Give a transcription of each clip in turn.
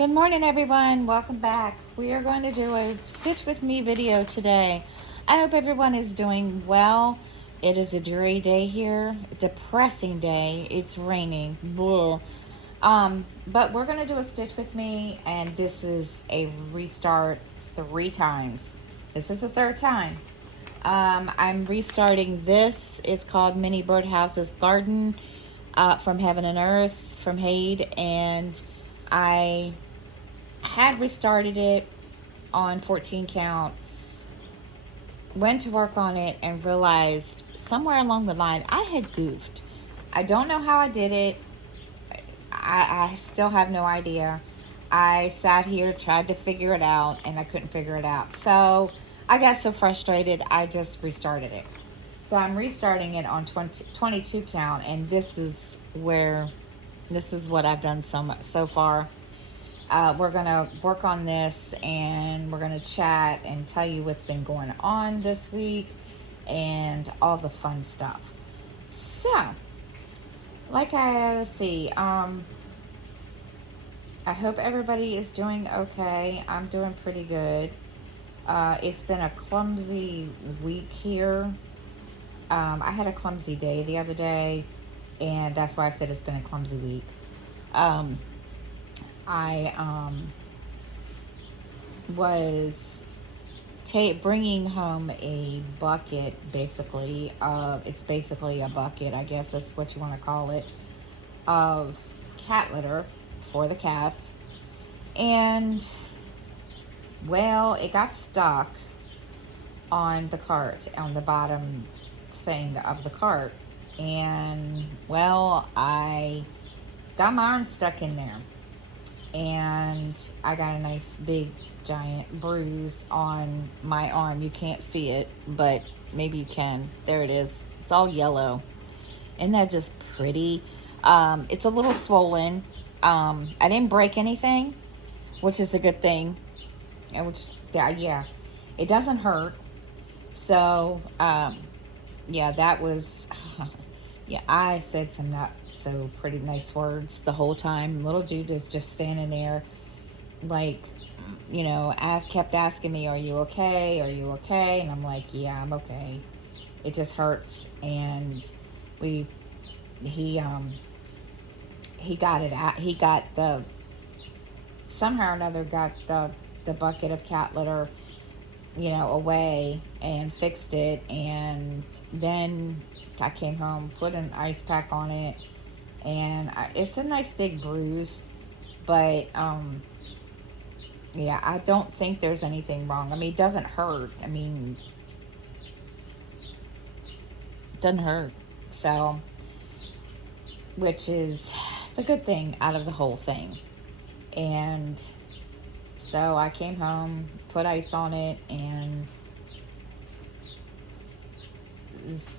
Good morning, everyone. Welcome back. We are going to do a Stitch With Me video today. I hope everyone is doing well. It is a dreary day here, a depressing day. It's raining. Blah. But we're going to do a Stitch With Me, and this is a restart 3 times. This is the 3rd time. I'm restarting this. It's called Mini Birdhouse's Garden from Heaven and Earth from Hade, and I had restarted it on 14 count, went to work on it, and realized somewhere along the line I had goofed. I don't know how I did it. I still have no idea. I sat here, tried to figure it out, and I couldn't figure it out. So I got so frustrated, I just restarted it. So I'm restarting it on 22 count, and this is what I've done so far. We're going to work on this, and we're going to chat and tell you what's been going on this week and all the fun stuff. So, let's see. I hope everybody is doing okay. I'm doing pretty good. It's been a clumsy week here. I had a clumsy day the other day, and that's why I said it's been a clumsy week. I was bringing home a bucket, basically. It's basically a bucket, I guess that's what you want to call it, of cat litter for the cats. And, well, it got stuck on the cart, on the bottom thing of the cart. And, well, I got my arm stuck in there. And I got a nice big giant bruise on my arm. You can't see it, but maybe you can. There it is. It's all yellow. Isn't that just pretty? It's a little swollen. I didn't break anything, which is a good thing. Yeah, it doesn't hurt. So, yeah, that was, yeah, I said some not so pretty nice words the whole time. Little Jude is just standing there, like, you know, kept asking me, "Are you okay? Are you okay?" And I'm like, "Yeah, I'm okay. It just hurts." And he got it out. He got somehow or another got the bucket of cat litter, you know, away and fixed it. And then I came home, put an ice pack on it, and it's a nice big bruise, but yeah, I don't think there's anything wrong. I mean, it doesn't hurt. I mean, it doesn't hurt. So, which is the good thing out of the whole thing. And so I came home, put ice on it, and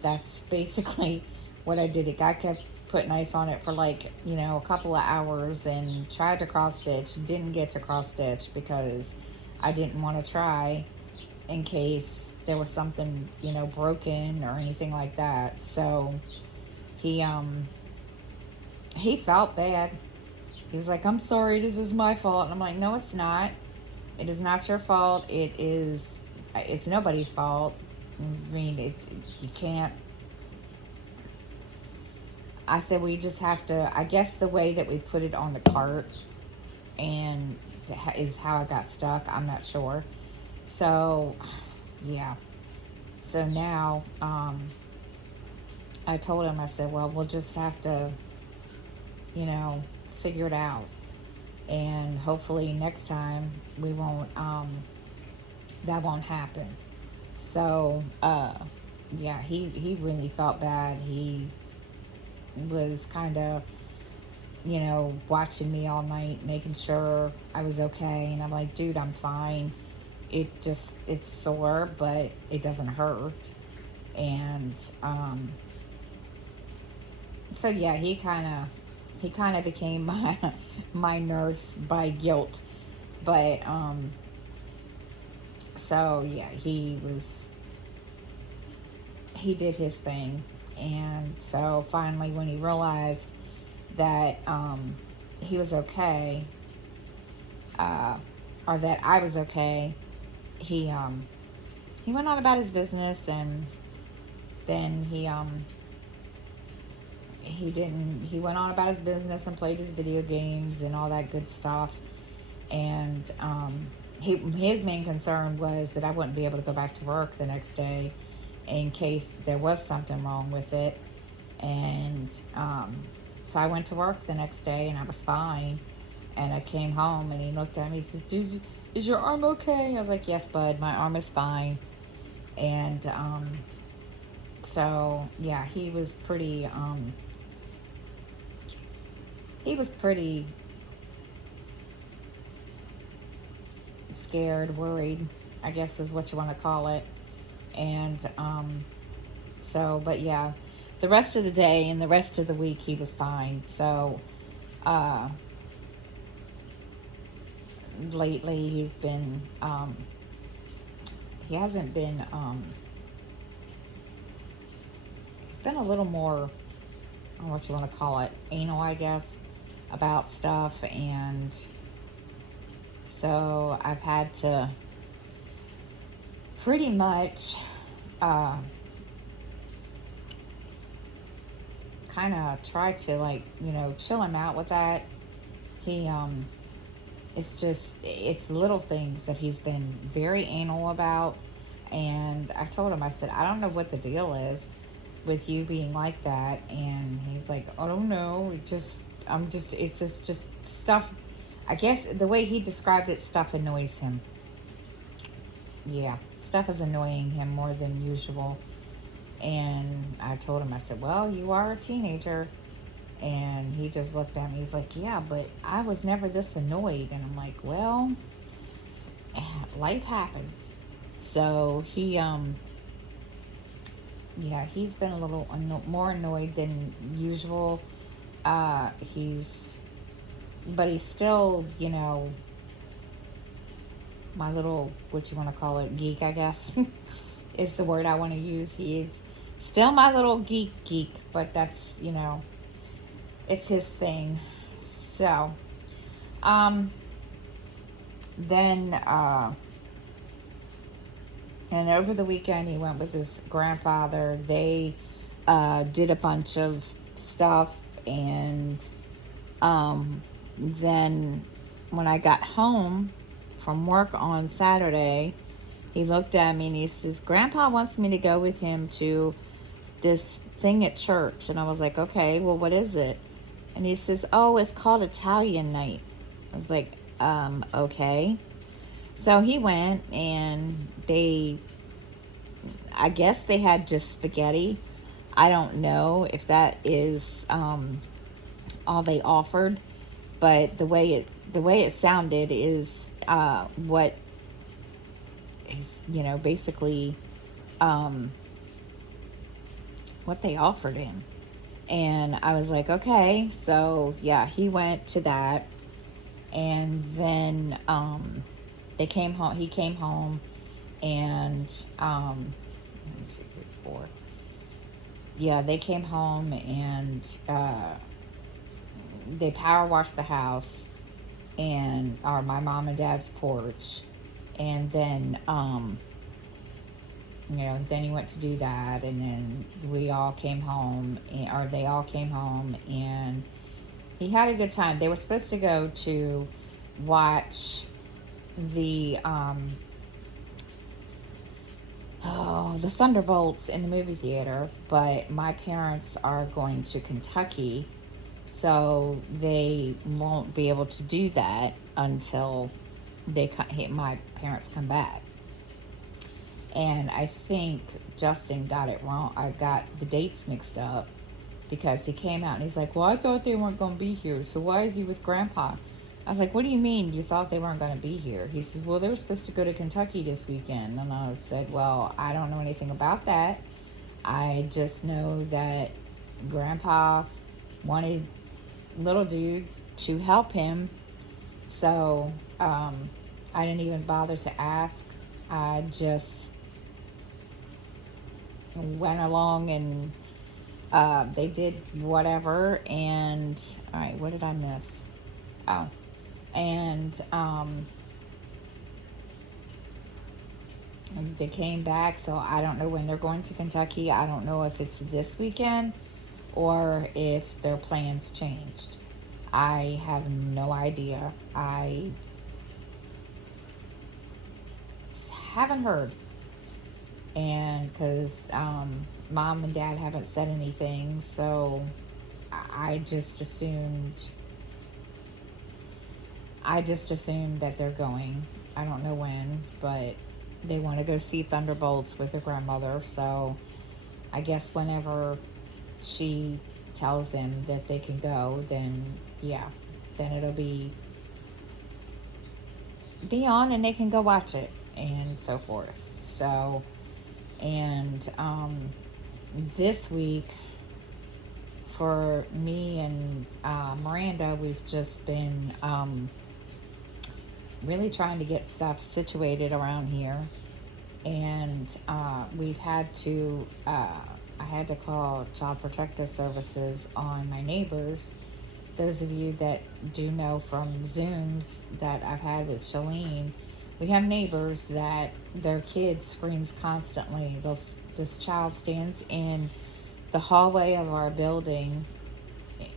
that's basically what I did. I kept putting ice on it for, like, you know, a couple of hours, and tried to cross stitch. Didn't get to cross stitch because I didn't want to try in case there was something, you know, broken or anything like that. So he felt bad. He was like, "I'm sorry, this is my fault." And I'm like, "No, it's not. It is not your fault. It's nobody's fault. I mean, you can't." I said, "We just have to," I guess the way that we put it on the cart and is how it got stuck. I'm not sure. So, yeah. So now, I told him, I said, "Well, we'll just have to, you know, figure it out. And hopefully next time we won't, that won't happen." So, yeah, he really felt bad. He was kind of, you know, watching me all night, making sure I was okay. And I'm like, "Dude, I'm fine. It's sore, but it doesn't hurt." And, so yeah, he kind of became my nurse by guilt. But, so yeah, he did his thing. And so finally, when he realized that he was okay, or that I was okay, he he went on about his business, and then he went on about his business and played his video games and all that good stuff. And his main concern was that I wouldn't be able to go back to work the next day in case there was something wrong with it. And so I went to work the next day, and I was fine. And I came home, and he looked at me. He says, "Is your arm okay?" I was like, "Yes, bud, my arm is fine." And so yeah, he was pretty scared, worried, I guess is what you want to call it. And so, but yeah, the rest of the day and the rest of the week he was fine. So lately he's been he hasn't been he's been a little more, I don't know what you want to call it, anal, I guess, about stuff. And so I've had to pretty much kind of try to, like, chill him out with that. He it's little things that he's been very anal about. And I told him, I said, I don't know what the deal is with you being like that. And he's like, I don't know, it's just stuff. I guess the way he described it, stuff annoys him. Yeah, stuff is annoying him more than usual. And I told him, I said, well, you are a teenager. And he just looked at me. He's like, yeah, but I was never this annoyed. And I'm like, well, life happens. So he, yeah, he's been a little more annoyed than usual. But he's still, my little, what you want to call it, geek, I guess, is the word I want to use. He is still my little geek, but that's, it's his thing. So, then, and over the weekend he went with his grandfather. They, did a bunch of stuff. And, then when I got home from work on Saturday, he looked at me and he says, Grandpa wants me to go with him to this thing at church. And I was like, okay, well, what is it? And he says, oh, it's called Italian night. I was like, okay. So he went, and I guess they had just spaghetti. I don't know if that is all they offered, but the way it sounded is what is, basically what they offered him. And I was like, okay. So yeah, he went to that. And then he came home, and 1, 2, 3, 4. Yeah, they came home, and they power washed the house or my mom and dad's porch. And then then he went to do that, and then they all came home, and he had a good time. They were supposed to go to watch the Thunderbolts in the movie theater, but my parents are going to Kentucky, so they won't be able to do that until my parents come back. And I think Justin got it wrong. I got the dates mixed up, because he came out and he's like, well, I thought they weren't going to be here, so why is he with Grandpa? I was like, what do you mean you thought they weren't going to be here? He says, well, they were supposed to go to Kentucky this weekend. And I said, well, I don't know anything about that. I just know that Grandpa wanted little dude to help him. So I didn't even bother to ask. I just went along, and they did whatever. And all right, what did I miss? Oh, And they came back, so I don't know when they're going to Kentucky. I don't know if it's this weekend or if their plans changed. I have no idea. I haven't heard. And because mom and dad haven't said anything, so I just assumed that they're going. I don't know when, but they want to go see Thunderbolts with their grandmother, so I guess whenever she tells them that they can go, then yeah, then it'll be on and they can go watch it and so forth. So, and this week for me and Miranda, we've just been really trying to get stuff situated around here, and we've had to I had to call Child Protective Services on my neighbors. Those of you that do know from Zooms that I've had with Shalene, we have neighbors that their kid screams constantly. This child stands in the hallway of our building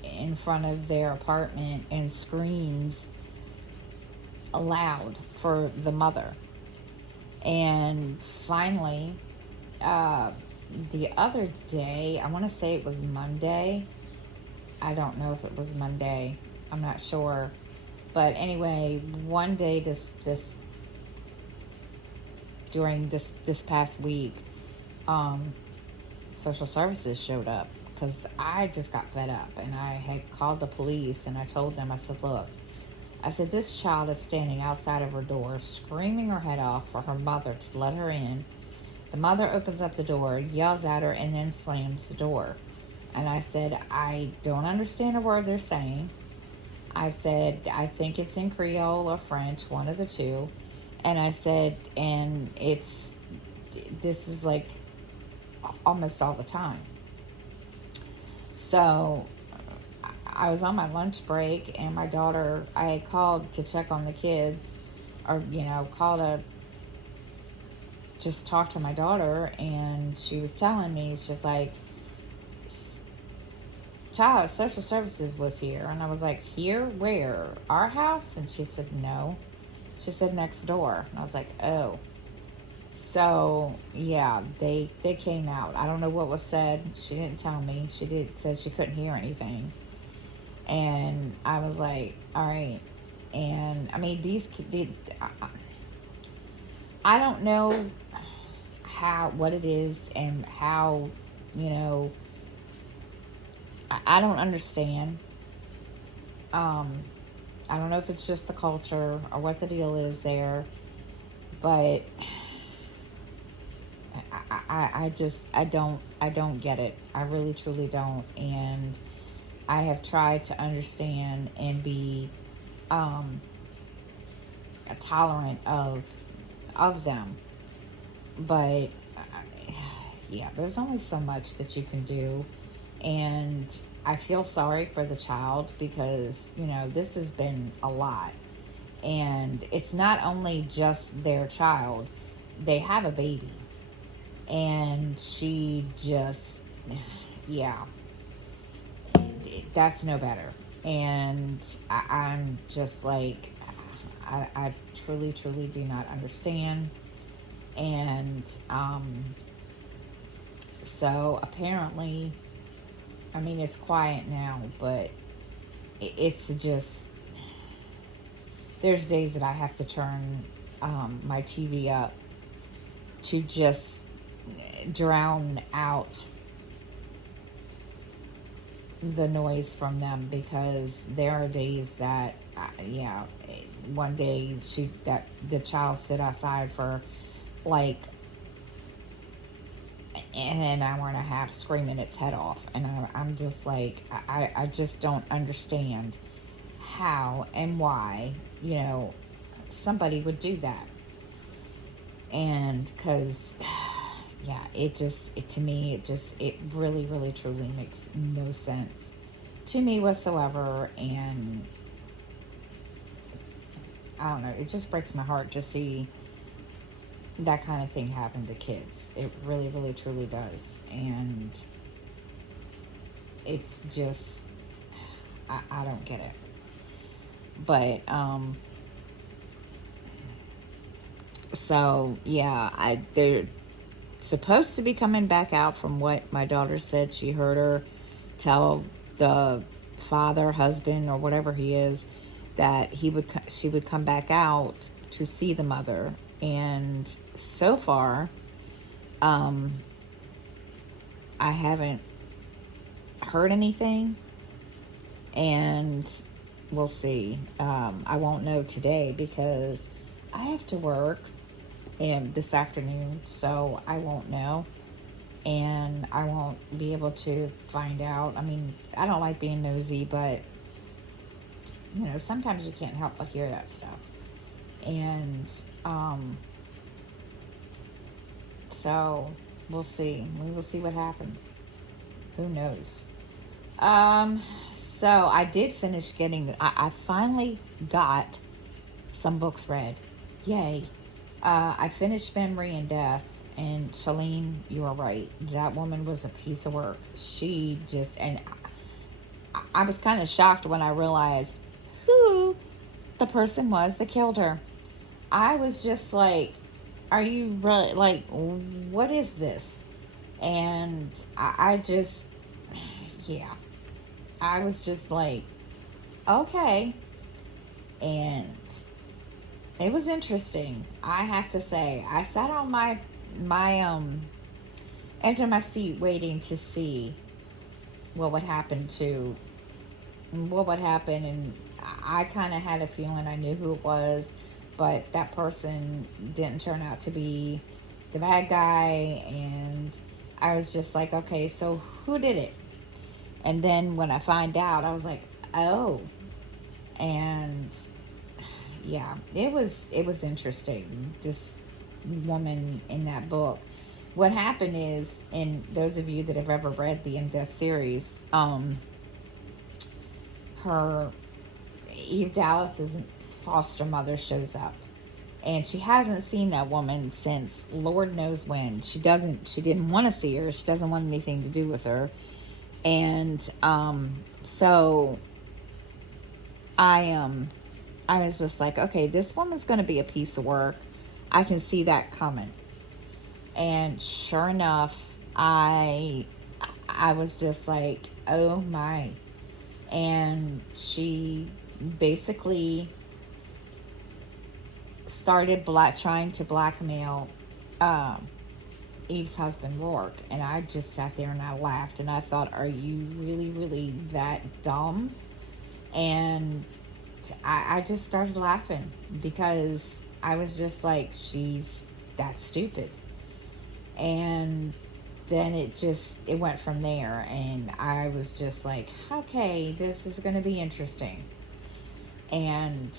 in front of their apartment and screams aloud for the mother. And finally, the other day, I want to say it was Monday. I don't know if it was Monday. I'm not sure. But anyway, one day during this past week, social services showed up because I just got fed up, and I had called the police, and I told them, I said, look, I said, this child is standing outside of her door screaming her head off for her mother to let her in. The mother opens up the door, yells at her, and then slams the door. And I said, I don't understand a word they're saying. I said, I think it's in Creole or French, one of the two. And I said, and this is like almost all the time. So I was on my lunch break, and my daughter, I had called to check on the kids, or, called to just talk to my daughter, and she was telling me, she's like, child social services was here. And I was like, here? Where? Our house? And she said, no. She said, next door. And I was like, oh. So, yeah, they came out. I don't know what was said. She didn't tell me. She said she couldn't hear anything. And I was like, all right. And, I mean, I don't know what it is and how, I don't understand. I don't know if it's just the culture or what the deal is there, but I don't get it. I really truly don't. And I have tried to understand and be tolerant of them, but yeah, there's only so much that you can do. And I feel sorry for the child because, this has been a lot. And it's not only just their child, they have a baby. And she just, yeah, that's no better. And I'm just like, I truly, truly do not understand. And so apparently, I mean, it's quiet now, but it's just, there's days that I have to turn my TV up to just drown out the noise from them, because there are days that, one day the child stood outside for like an hour and a half screaming its head off, and I'm just like, I just don't understand how and why somebody would do that. And because to me it really, really, truly makes no sense to me whatsoever. And I don't know. It just breaks my heart to see that kind of thing happen to kids. It really, really, truly does. And it's just, I don't get it. But, so yeah, they're supposed to be coming back out from what my daughter said. She heard her tell the father, husband, or whatever he is, that she would come back out to see the mother. And so far, I haven't heard anything, and we'll see. I won't know today because I have to work and this afternoon, so I won't know, and I won't be able to find out. I mean, I don't like being nosy, but sometimes you can't help but hear that stuff. And so we'll see. We will see what happens. Who knows? So I did finish getting. I finally got some books read. Yay! I finished Memory and Death, and Shalene, you are right. That woman was a piece of work. She just, and I was kind of shocked when I realized who the person was that killed her. I was just like, are you really, like, what is this? And I just, yeah, I was just like, okay. And it was interesting, I have to say. I sat on my edge of my seat waiting to see what would happen, and I kind of had a feeling I knew who it was, but that person didn't turn out to be the bad guy, and I was just like, okay, so who did it? And then when I find out, I was like, oh. And yeah, it was interesting. This woman in that book. What happened is, and those of you that have ever read the In Death series, her Eve Dallas's foster mother shows up, and she hasn't seen that woman since Lord knows when. She didn't want to see her. She doesn't want anything to do with her. And so I was just like, okay, this woman's going to be a piece of work. I can see that coming. And sure enough, I was just like, oh my. And she basically started trying to blackmail Eve's husband, Rourke. And I just sat there and I laughed, and I thought, are you really, really that dumb? And I just started laughing because I was just like, she's that stupid. And then it went from there, and I was just like, okay, this is going to be interesting. And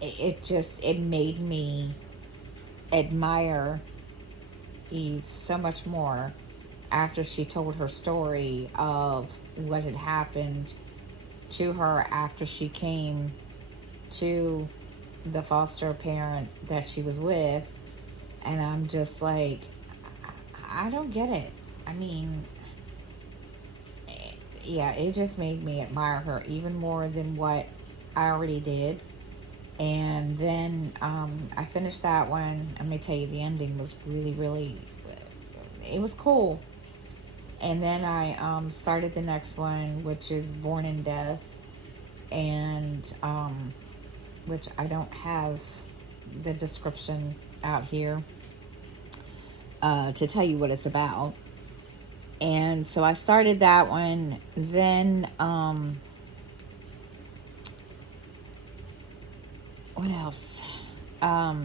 it made me admire Eve so much more after she told her story of what had happened to her after she came to the foster parent that she was with. And I'm just like, I don't get it. I mean, yeah, it just made me admire her even more than what I already did. And then I finished that one. I'm going to tell you, the ending was really, really, it was cool. And then I started the next one, which is Born in Death, and which I don't have the description out here to tell you what it's about. And so I started that one. Then what else? Yeah,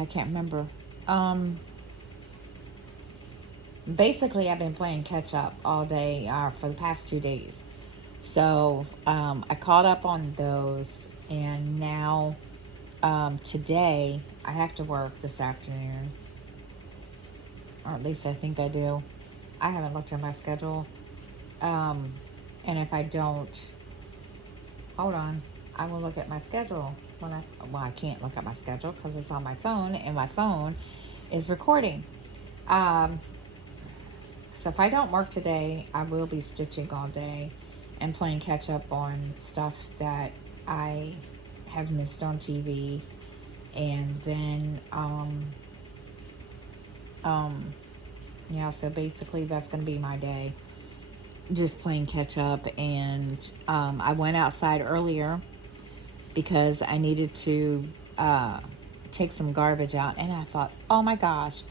I can't remember. Basically, I've been playing catch up all day for the past 2 days. So I caught up on those, and now today I have to work this afternoon, or at least I think I do. I haven't looked at my schedule. And if I don't, hold on, I will look at my schedule well, I can't look at my schedule because it's on my phone and my phone is recording. Um, so if I don't work today, I will be stitching all day and playing catch up on stuff that I have missed on TV. And then, yeah, so basically that's going to be my day. Just playing catch up. And I went outside earlier because I needed to take some garbage out. And I thought, oh my gosh,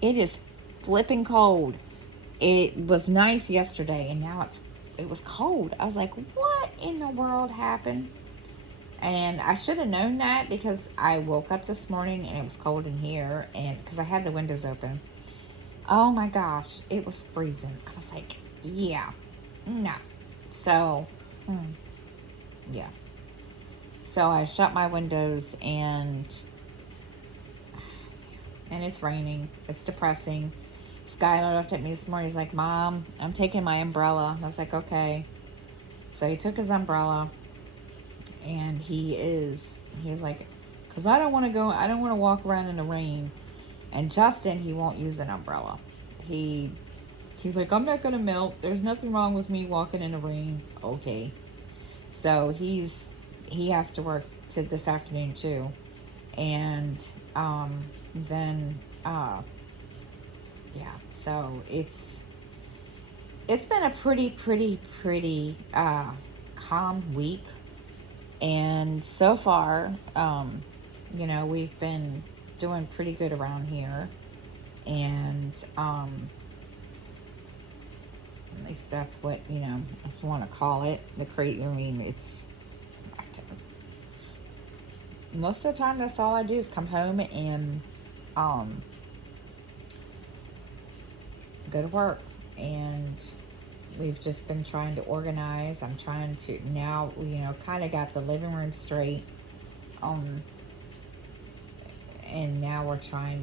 it is flipping cold. It was nice yesterday, and now it was cold. I was like, what in the world happened? And I should have known that because I woke up this morning and it was cold in here, and because I had the windows open. Oh my gosh, it was freezing. I was like, yeah, no. So, yeah. So I shut my windows, and it's raining. It's depressing. Skylar looked at me this morning. He's like, Mom, I'm taking my umbrella. I was like, okay. So he took his umbrella, and he's like, because I don't want to walk around in the rain. And Justin, he won't use an umbrella. He's like, I'm not going to melt. There's nothing wrong with me walking in the rain. Okay. So he has to work to this afternoon too. And then yeah, so it's been a pretty calm week. And so far, we've been doing pretty good around here. And at least that's what, if you want to call it, it's most of the time that's all I do is come home and go to work. And we've just been trying to organize. I'm trying to now, kind of got the living room straight. And now I'm trying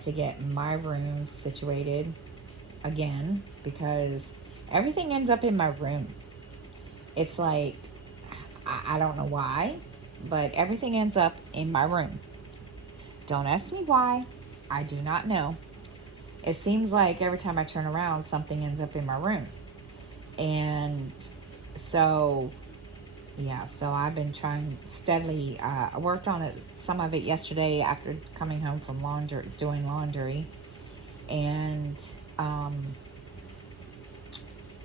to get my room situated again, because everything ends up in my room. It's like, I don't know why, but everything ends up in my room. Don't ask me why. I do not know. It seems like every time I turn around, something ends up in my room. And so, yeah, so I've been trying steadily. I worked on it, some of it yesterday after coming home from doing laundry. And,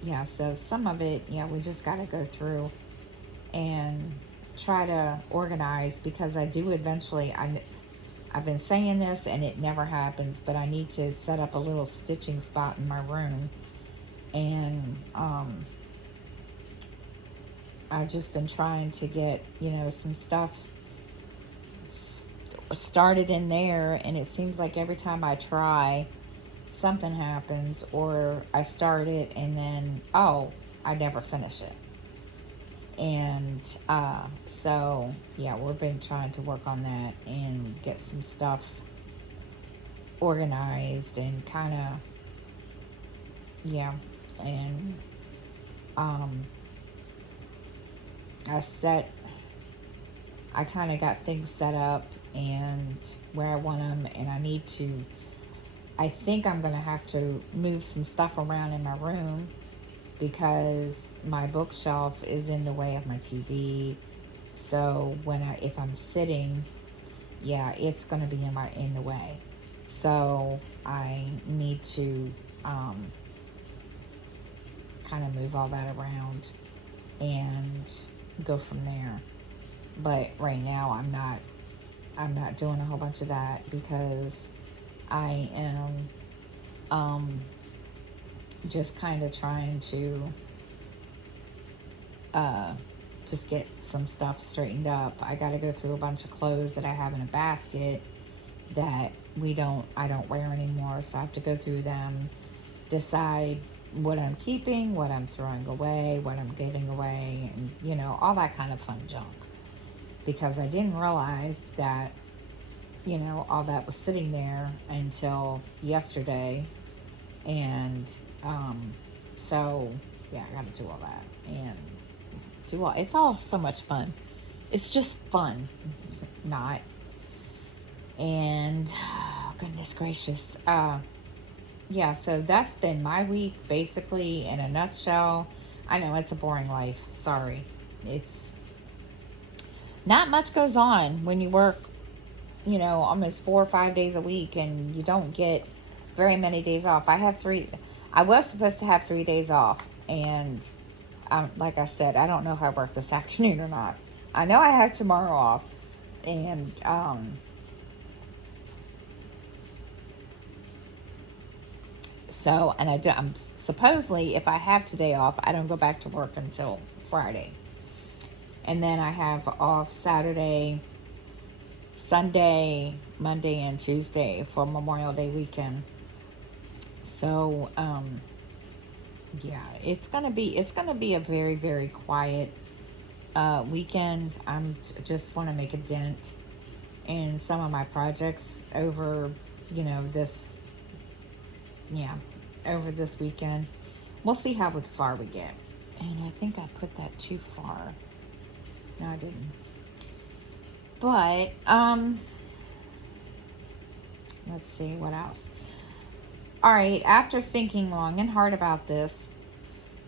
yeah, so some of it, we just got to go through and try to organize, because I do eventually, I've been saying this and it never happens, but I need to set up a little stitching spot in my room. And I've just been trying to get, some stuff started in there, and it seems like every time I try, something happens, or I start it and then, I never finish it. And so, yeah, we've been trying to work on that and get some stuff organized and kind of, yeah. And I kind of got things set up and where I want them, and I think I'm going to have to move some stuff around in my room, because my bookshelf is in the way of my TV. So if I'm sitting, it's going to be in the way. So I need to kind of move all that around and go from there. But right now I'm not doing a whole bunch of that, because I am just kind of trying to just get some stuff straightened up. I got to go through a bunch of clothes that I have in a basket that I don't wear anymore. So I have to go through them, decide what I'm keeping, what I'm throwing away, what I'm giving away, and all that kind of fun junk. Because I didn't realize that all that was sitting there until yesterday. And So, yeah, I got to do all that. And it's all so much fun. It's just fun. Not. And, oh, goodness gracious. Yeah, so that's been my week, basically, in a nutshell. I know it's a boring life. Sorry. It's not much goes on when you work, almost 4 or 5 days a week and you don't get very many days off. I was supposed to have 3 days off. And like I said, I don't know if I work this afternoon or not. I know I have tomorrow off. And, I'm supposedly, if I have today off, I don't go back to work until Friday. And then I have off Saturday, Sunday, Monday, and Tuesday for Memorial Day weekend. So, yeah, it's gonna be a very, very quiet weekend. Just want to make a dent in some of my projects over, this, over this weekend. We'll see how far we get. And I think I put that too far. No, I didn't. But, let's see, what else? All right, after thinking long and hard about this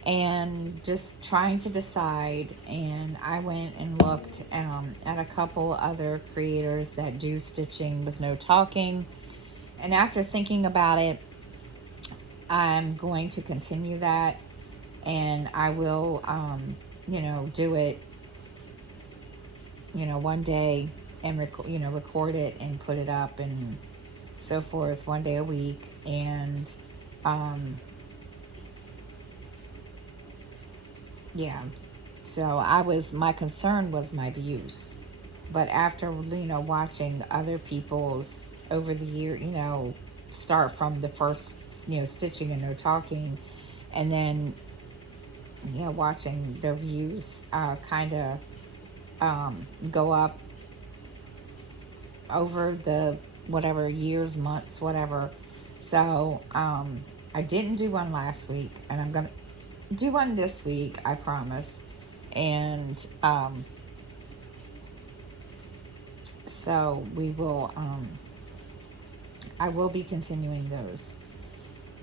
and just trying to decide, and I went and looked at a couple other creators that do stitching with no talking. And after thinking about it, I'm going to continue that, and I will, do it, one day and record it and put it up and so forth, one day a week. And, yeah, so my concern was my views, but after, watching other people's over the year, start from the first, stitching and no talking, and then, watching their views, kind of, go up over the whatever years, months, whatever. So I didn't do one last week, and I'm gonna do one this week, I promise. And so we will I will be continuing those,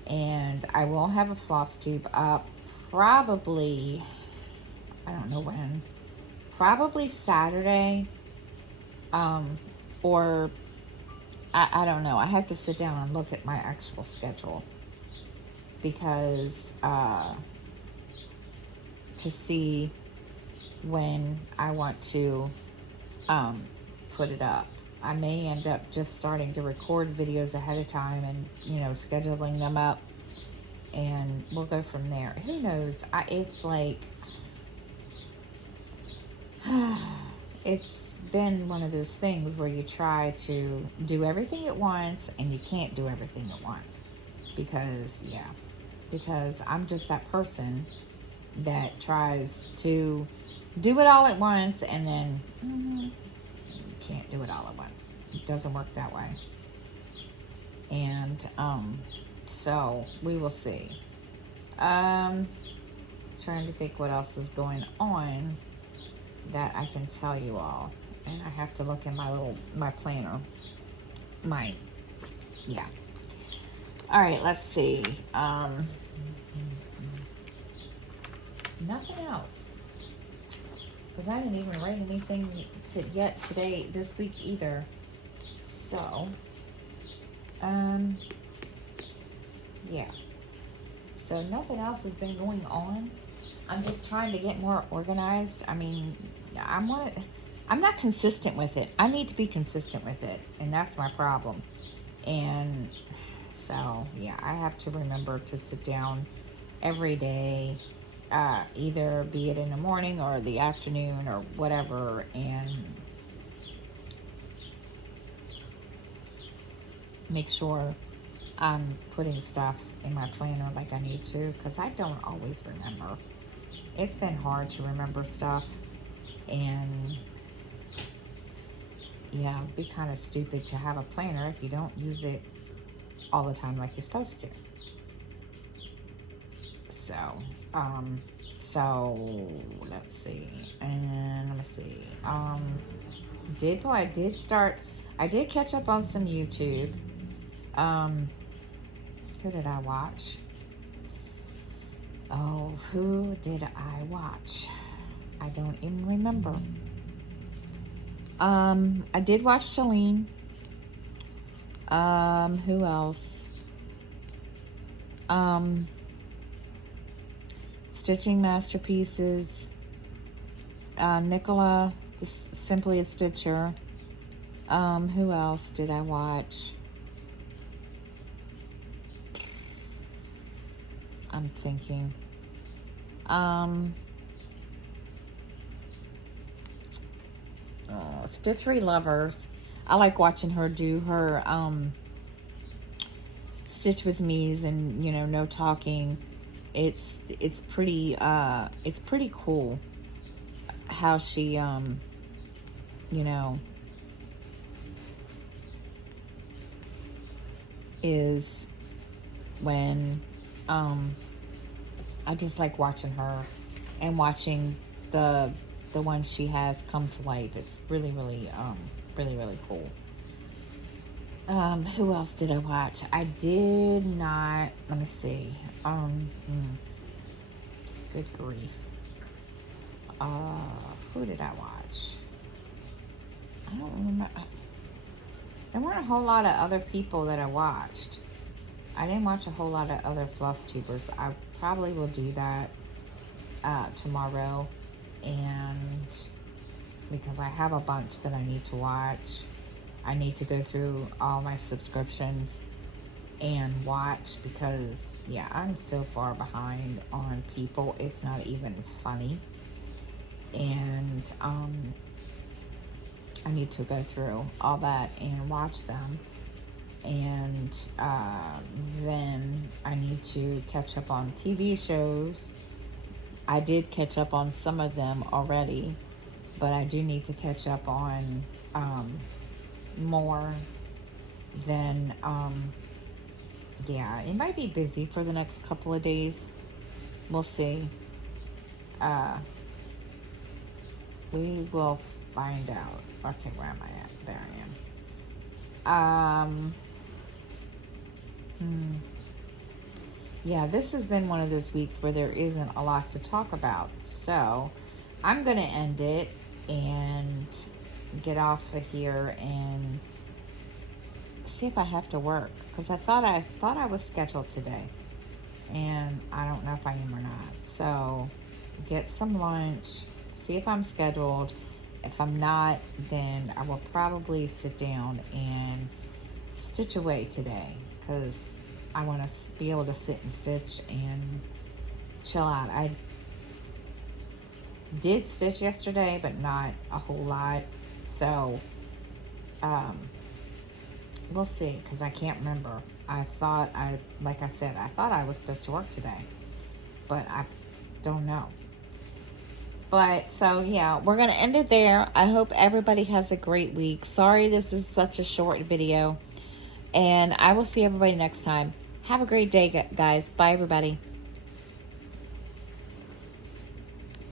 and I will have a floss tube up probably, I don't know when, probably Saturday, or I don't know. I have to sit down and look at my actual schedule, because to see when I want to put it up. I may end up just starting to record videos ahead of time and, scheduling them up, and we'll go from there. Who knows? It's like, it's been one of those things where you try to do everything at once and you can't do everything at once, because I'm just that person that tries to do it all at once, and then can't do it all at once. It doesn't work that way. And so we will see. Trying to think what else is going on that I can tell you all. And I have to look in my planner. Yeah. All right, let's see. Nothing else. Because I didn't even write anything yet today, this week either. So, yeah. So nothing else has been going on. I'm just trying to get more organized. I mean, I'm not consistent with it. I need to be consistent with it, and that's my problem. And so, yeah, I have to remember to sit down every day, either be it in the morning or the afternoon or whatever, and make sure I'm putting stuff in my planner like I need to, because I don't always remember. It's been hard to remember stuff, and yeah, it'd be kind of stupid to have a planner if you don't use it all the time like you're supposed to. so. So let's see, and let me see. I did catch up on some YouTube. Who did I watch? Oh, who did I watch? I don't even remember. I did watch Shalene. Who else? Stitching Masterpieces. Nicola, Simply a Stitcher. Who else did I watch? I'm thinking. Stitchery Lovers. I like watching her do her Stitch with Me's and, you know, no talking. It's pretty cool how she you know, is when I just like watching her and watching the ones she has come to life. It's really cool. Who else did I watch? I did not, let me see. Good grief. Who did I watch? I don't remember. There weren't a whole lot of other people that I watched. I didn't watch a whole lot of other floss tubers. I probably will do that tomorrow, and because I have a bunch that I need to watch. I need to go through all my subscriptions and watch, because yeah, I'm so far behind on people, it's not even funny. And I need to go through all that and watch them. And then I need to catch up on TV shows. I did catch up on some of them already, but I do need to catch up on more than yeah, it might be busy for the next couple of days. We'll see. We will find out. Okay, where am I at? There I am. Yeah, this has been one of those weeks where there isn't a lot to talk about. So I'm going to end it and get off of here and see if I have to work, because I thought I was scheduled today, and I don't know if I am or not. So get some lunch, see if I'm scheduled. If I'm not, then I will probably sit down and stitch away today, because I want to be able to sit and stitch and chill out. I did stitch yesterday, but not a whole lot. So we'll see, because I can't remember. Like I said, I thought I was supposed to work today, but I don't know. But so yeah, we're gonna end it there. I hope everybody has a great week. Sorry this is such a short video, and I will see everybody next time. Have a great day, guys. Bye, everybody.